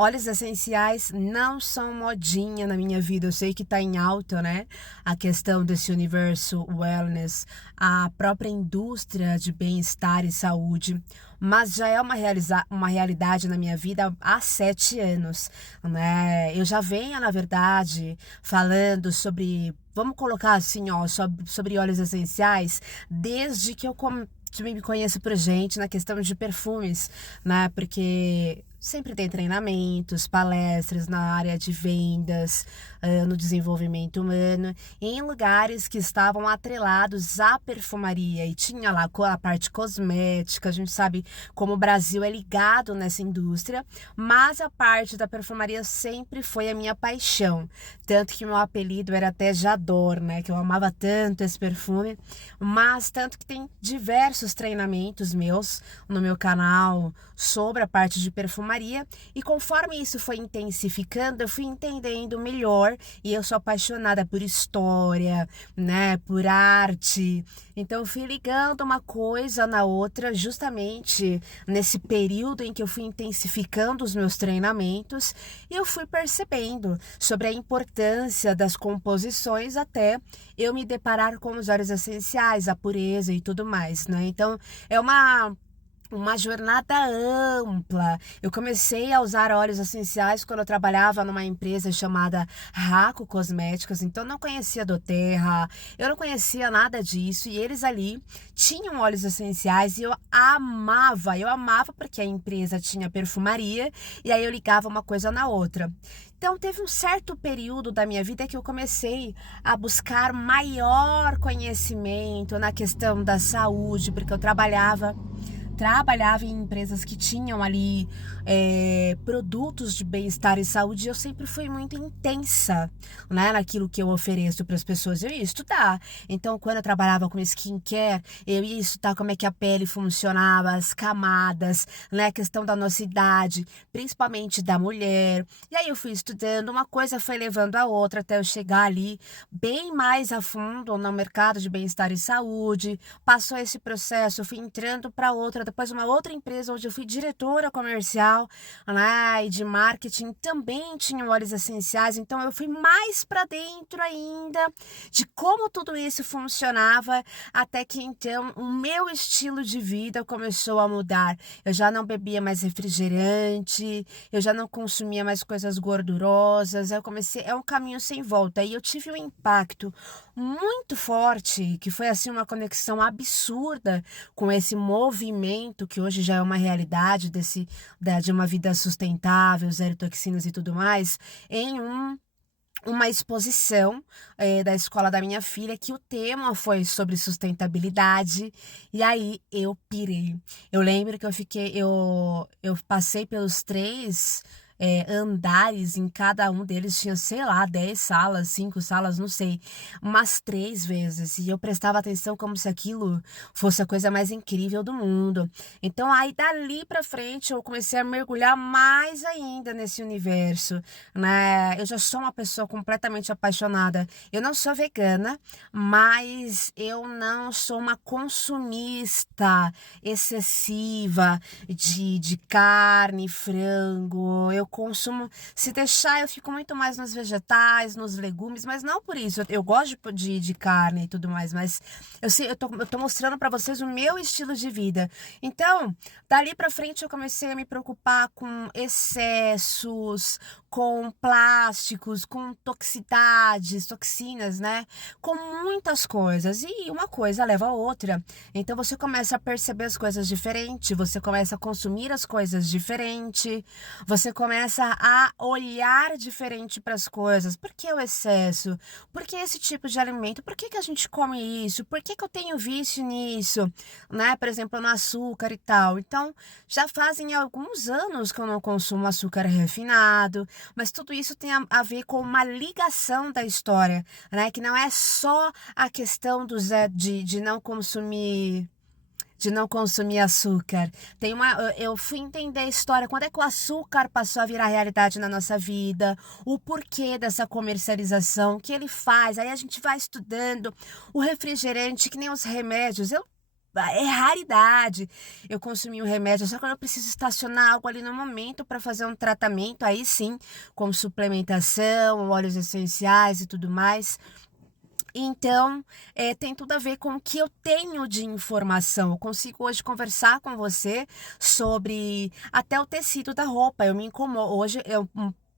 Óleos essenciais não são modinha na minha vida. Eu sei que tá em alta, né? A questão desse universo wellness, a própria indústria de bem-estar e saúde. Mas já é uma realidade na minha vida há 7 anos, né? Eu já venho, na verdade, falando sobre, vamos colocar assim, ó, sobre óleos essenciais, desde que me conheço por gente na questão de perfumes, né? Porque sempre tem treinamentos, palestras na área de vendas, no desenvolvimento humano, em lugares que estavam atrelados à perfumaria e tinha lá a parte cosmética. A gente sabe como o Brasil é ligado nessa indústria, mas a parte da perfumaria sempre foi a minha paixão, tanto que meu apelido era até Jador, né? Que eu amava tanto esse perfume, mas tanto que tem diversos treinamentos meus no meu canal sobre a parte de perfumaria. E conforme isso foi intensificando, eu fui entendendo melhor e eu sou apaixonada por história, né, por arte. Então eu fui ligando uma coisa na outra justamente nesse período em que eu fui intensificando os meus treinamentos e eu fui percebendo sobre a importância das composições até eu me deparar com os óleos essenciais, a pureza e tudo mais, né? Então é uma jornada ampla. Eu comecei a usar óleos essenciais quando eu trabalhava numa empresa chamada Raco Cosméticos, então não conhecia doTERRA, eu não conhecia nada disso, e eles ali tinham óleos essenciais e eu amava porque a empresa tinha perfumaria, e aí eu ligava uma coisa na outra. Então, teve um certo período da minha vida que eu comecei a buscar maior conhecimento na questão da saúde, porque eu trabalhava em empresas que tinham ali produtos de bem-estar e saúde. Eu sempre fui muito intensa, né, naquilo que eu ofereço para as pessoas. Eu ia estudar. Então, quando eu trabalhava com skincare, eu ia estudar como é que a pele funcionava, as camadas, né, a questão da nossa idade, principalmente da mulher. E aí eu fui estudando, uma coisa foi levando a outra até eu chegar ali bem mais a fundo no mercado de bem-estar e saúde. Passou esse processo, eu fui entrando para outra, depois uma outra empresa onde eu fui diretora comercial, né, e de marketing, também tinha óleos essenciais. Então eu fui mais para dentro ainda de como tudo isso funcionava, até que então o meu estilo de vida começou a mudar. Eu já não bebia mais refrigerante, eu já não consumia mais coisas gordurosas. É um caminho sem volta, e eu tive um impacto muito forte, que foi assim uma conexão absurda com esse movimento que hoje já é uma realidade de uma vida sustentável, zero toxinas e tudo mais, em uma exposição da escola da minha filha, que o tema foi sobre sustentabilidade, e aí eu pirei. Eu lembro que eu passei pelos 3 andares, em cada um deles tinha, sei lá, 10 salas, 5 salas, não sei, umas 3 vezes, e eu prestava atenção como se aquilo fosse a coisa mais incrível do mundo. Então aí dali pra frente eu comecei a mergulhar mais ainda nesse universo, né? Eu já sou uma pessoa completamente apaixonada. Eu não sou vegana, mas eu não sou uma consumista excessiva de carne, frango. Eu consumo, se deixar, eu fico muito mais nos vegetais, nos legumes, mas não por isso. Eu gosto de carne e tudo mais, mas eu tô mostrando para vocês o meu estilo de vida. Então, dali para frente eu comecei a me preocupar com excessos, com plásticos, com toxicidades, toxinas, né? Com muitas coisas. E uma coisa leva a outra. Então você começa a perceber as coisas diferentes, você começa a consumir as coisas diferente, você começa a olhar diferente para as coisas. Por que o excesso? Por que esse tipo de alimento? Por que a gente come isso? Por que eu tenho vício nisso? Né? Por exemplo, no açúcar e tal. Então, já fazem alguns anos que eu não consumo açúcar refinado, mas tudo isso tem a ver com uma ligação da história, né? Que não é só a questão de não consumir. De não consumir açúcar. Eu fui entender a história, quando é que o açúcar passou a virar realidade na nossa vida, o porquê dessa comercialização que ele faz. Aí a gente vai estudando o refrigerante, que nem os remédios. Eu é raridade eu consumir um remédio, só quando eu preciso estacionar algo ali no momento para fazer um tratamento, aí sim, com suplementação, óleos essenciais e tudo mais. Então, tem tudo a ver com o que eu tenho de informação. Eu consigo hoje conversar com você sobre até o tecido da roupa. Eu me incomodo. Hoje,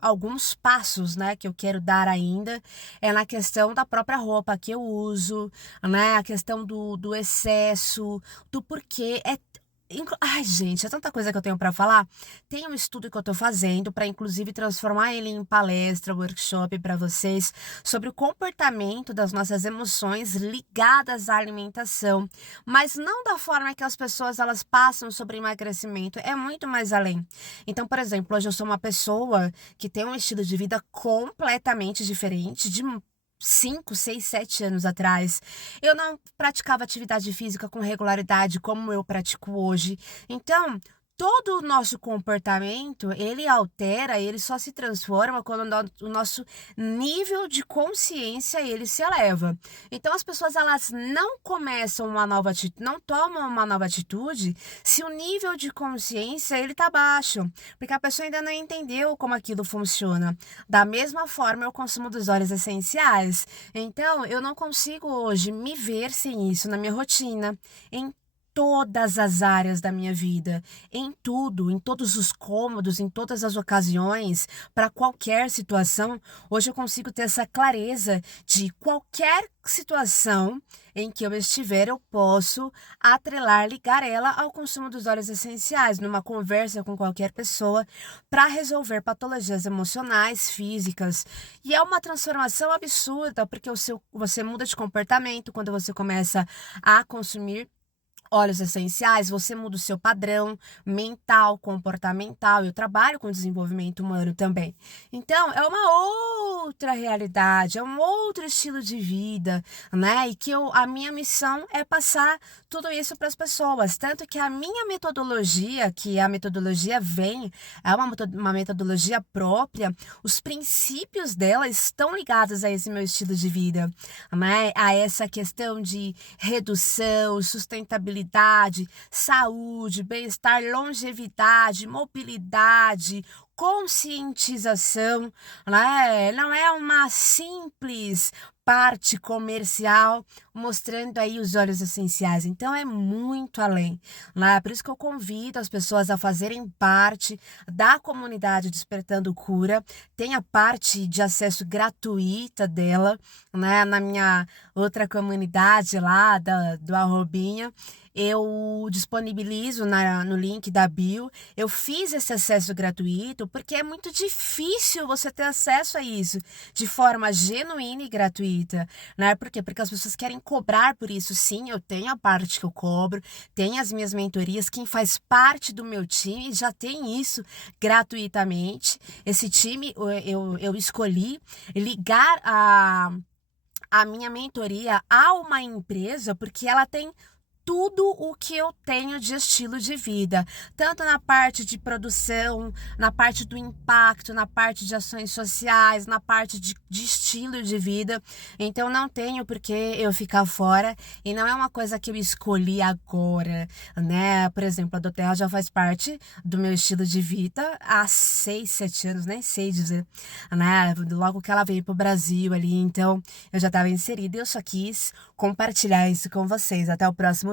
alguns passos, né, que eu quero dar ainda é na questão da própria roupa que eu uso, né, a questão do excesso, do porquê. Ai, gente, é tanta coisa que eu tenho para falar. Tem um estudo que eu tô fazendo para inclusive transformar ele em palestra, workshop para vocês sobre o comportamento das nossas emoções ligadas à alimentação, mas não da forma que as pessoas elas passam sobre emagrecimento, é muito mais além. Então, por exemplo, hoje eu sou uma pessoa que tem um estilo de vida completamente diferente de 5, 6, 7 anos atrás. Eu não praticava atividade física com regularidade como eu pratico hoje. Então, todo o nosso comportamento, ele altera, ele só se transforma quando o nosso nível de consciência ele se eleva. Então, as pessoas elas não começam uma nova atitude, não tomam uma nova atitude se o nível de consciência ele tá baixo, porque a pessoa ainda não entendeu como aquilo funciona. Da mesma forma, eu consumo dos óleos essenciais. Então, eu não consigo hoje me ver sem isso na minha rotina, em todas as áreas da minha vida, em tudo, em todos os cômodos, em todas as ocasiões, para qualquer situação. Hoje eu consigo ter essa clareza de qualquer situação em que eu estiver, eu posso atrelar, ligar ela ao consumo dos óleos essenciais, numa conversa com qualquer pessoa, para resolver patologias emocionais, físicas. E é uma transformação absurda, porque você muda de comportamento quando você começa a consumir óleos essenciais, você muda o seu padrão mental, comportamental. Eu trabalho com desenvolvimento humano também. Então, é uma outra realidade, é um outro estilo de vida, né? E que a minha missão é passar tudo isso para as pessoas. Tanto que a minha metodologia, que a metodologia é uma metodologia própria, os princípios dela estão ligados a esse meu estilo de vida, né? A essa questão de redução, sustentabilidade, saúde, bem-estar, longevidade, mobilidade, conscientização, né? Não é uma simples parte comercial mostrando aí os óleos essenciais. Então é muito além, né? Por isso que eu convido as pessoas a fazerem parte da comunidade Despertando Cura. Tem a parte de acesso gratuita dela, né? Na minha outra comunidade lá do Arrobinha. Eu disponibilizo no link da bio. Eu fiz esse acesso gratuito porque é muito difícil você ter acesso a isso de forma genuína e gratuita, né? Por quê? Porque as pessoas querem cobrar por isso. Sim, eu tenho a parte que eu cobro, tem as minhas mentorias, quem faz parte do meu time já tem isso gratuitamente. Esse time eu escolhi ligar a minha mentoria a uma empresa porque ela tem tudo o que eu tenho de estilo de vida, tanto na parte de produção, na parte do impacto, na parte de ações sociais, na parte de estilo de vida. Então não tenho por que eu ficar fora e não é uma coisa que eu escolhi agora, né? Por exemplo, a doTERRA já faz parte do meu estilo de vida há 6, 7 anos, nem sei dizer, né? Logo que ela veio pro Brasil ali, então eu já estava inserida e eu só quis compartilhar isso com vocês. Até o próximo vídeo.